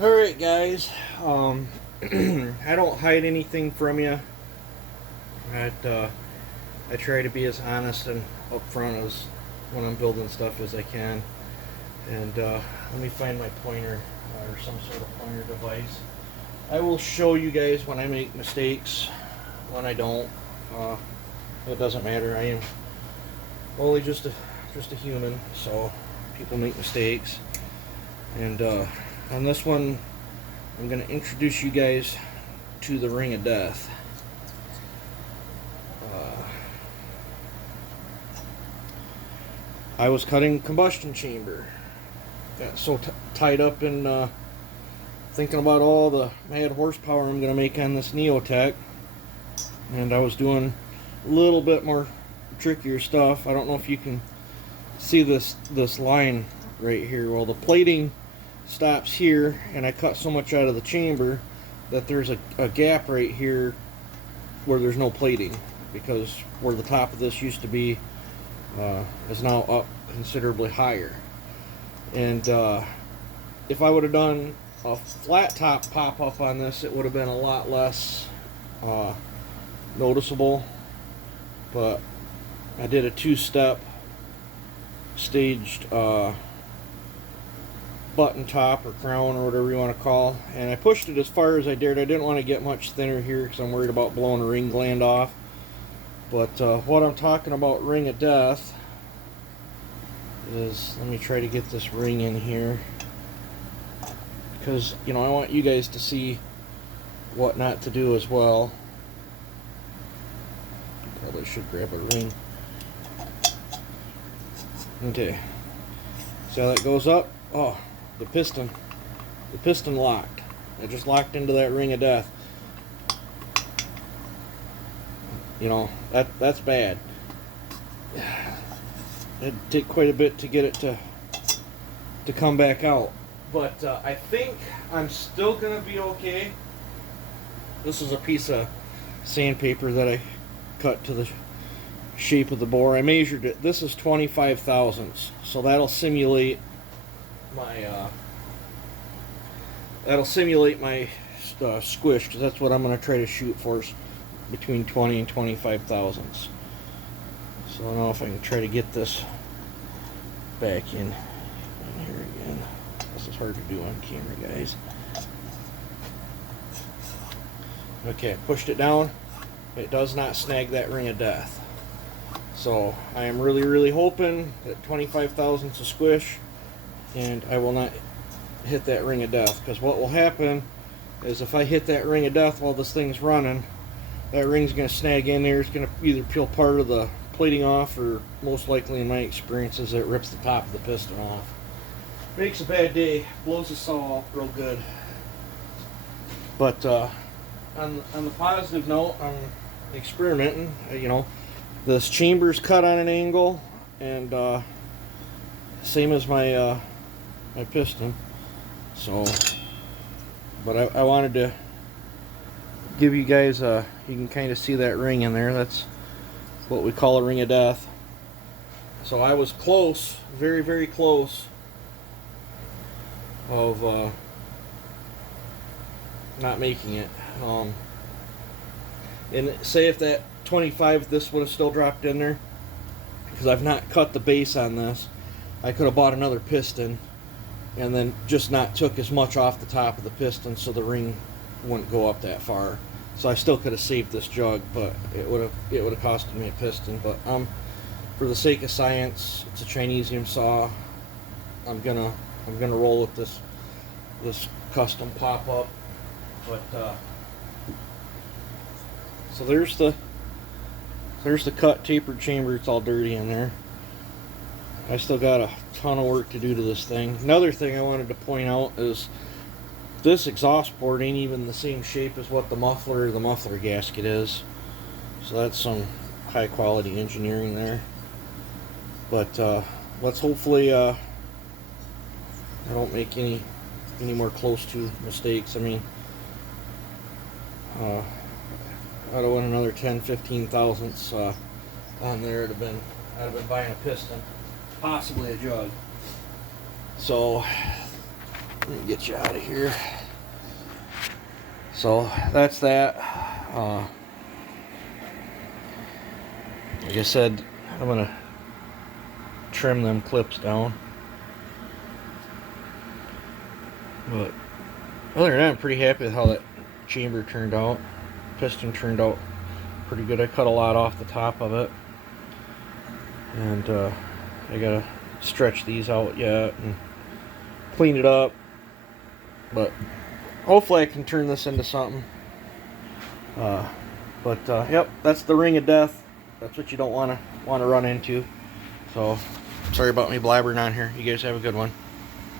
Alright guys, I don't hide anything from you. I try to be as honest and upfront as when I'm building stuff as I can. And let me find my pointer or some sort of pointer device. I will show you guys when I make mistakes, when I don't. It doesn't matter. I am only just a human, so people make mistakes. And on this one, I'm going to introduce you guys to the Ring of Death. I was cutting combustion chamber. Got so tied up in thinking about all the mad horsepower I'm going to make on this Neotech. And I was doing a little bit more trickier stuff. I don't know if you can see this line right here. Well, the plating stops here, and I cut so much out of the chamber that there's a gap right here where there's no plating, because where the top of this used to be is now up considerably higher. And if I would have done a flat top pop-up on this, it would have been a lot less noticeable. But I did a two-step staged button top or crown or whatever you want to call, and I pushed it as far as I dared. I didn't want to get much thinner here because I'm worried about blowing a ring gland off. But what I'm talking about Ring of Death is, let me try to get this ring in here, because I want you guys to see what not to do as well. Probably should grab a ring. Okay, so that goes up. Oh, the piston locked. It just locked into that Ring of Death. That's bad. It'd take quite a bit to get it to come back out, but I think I'm still gonna be okay. This is a piece of sandpaper that I cut to the shape of the bore. I measured it. This is 25 thousandths, so that'll simulate my squish, because that's what I'm going to try to shoot for, between 20 and 25 thousandths. So I don't know if I can try to get this back in here again. This is hard to do on camera, guys. Okay, I pushed it down. It does not snag that Ring of Death. So I am really hoping that 25 thousandths of squish, and I will not hit that Ring of Death, because what will happen is if I hit that Ring of Death while this thing's running, that ring's going to snag in there. It's going to either peel part of the plating off, or most likely, in my experiences, it rips the top of the piston off. Makes a bad day, blows the saw real good. But on the positive note, I'm experimenting. This chamber's cut on an angle, and same as my my piston. So, but I wanted to give you guys you can kind of see that ring in there. That's what we call a Ring of Death. So I was close, very close of not making it. And say if that 25, this would have still dropped in there, because I've not cut the base on this, I could have bought another piston and then just not took as much off the top of the piston, so the ring wouldn't go up that far. So I still could have saved this jug, but it would have costed me a piston. But for the sake of science, it's a Chinesium saw. I'm gonna roll with this custom pop up. But so there's the cut tapered chamber. It's all dirty in there. I still got a ton of work to do to this thing. Another thing I wanted to point out is this exhaust port ain't even the same shape as what the muffler gasket is. So that's some high quality engineering there. But let's hopefully I don't make any more close to mistakes. I mean, I'd have won another 10-15 thousandths on there. I'd have been buying a piston, possibly a jug. So Let me get you out of here. So that's that. Like I said, I'm gonna trim them clips down. But other than that, I'm pretty happy with how that chamber turned out. Piston turned out pretty good. I cut a lot off the top of it, and I gotta stretch these out yet and clean it up. But hopefully I can turn this into something. Yep, that's the ring of death. That's what you don't want to run into. So sorry about me blabbering on here. You guys have a good one.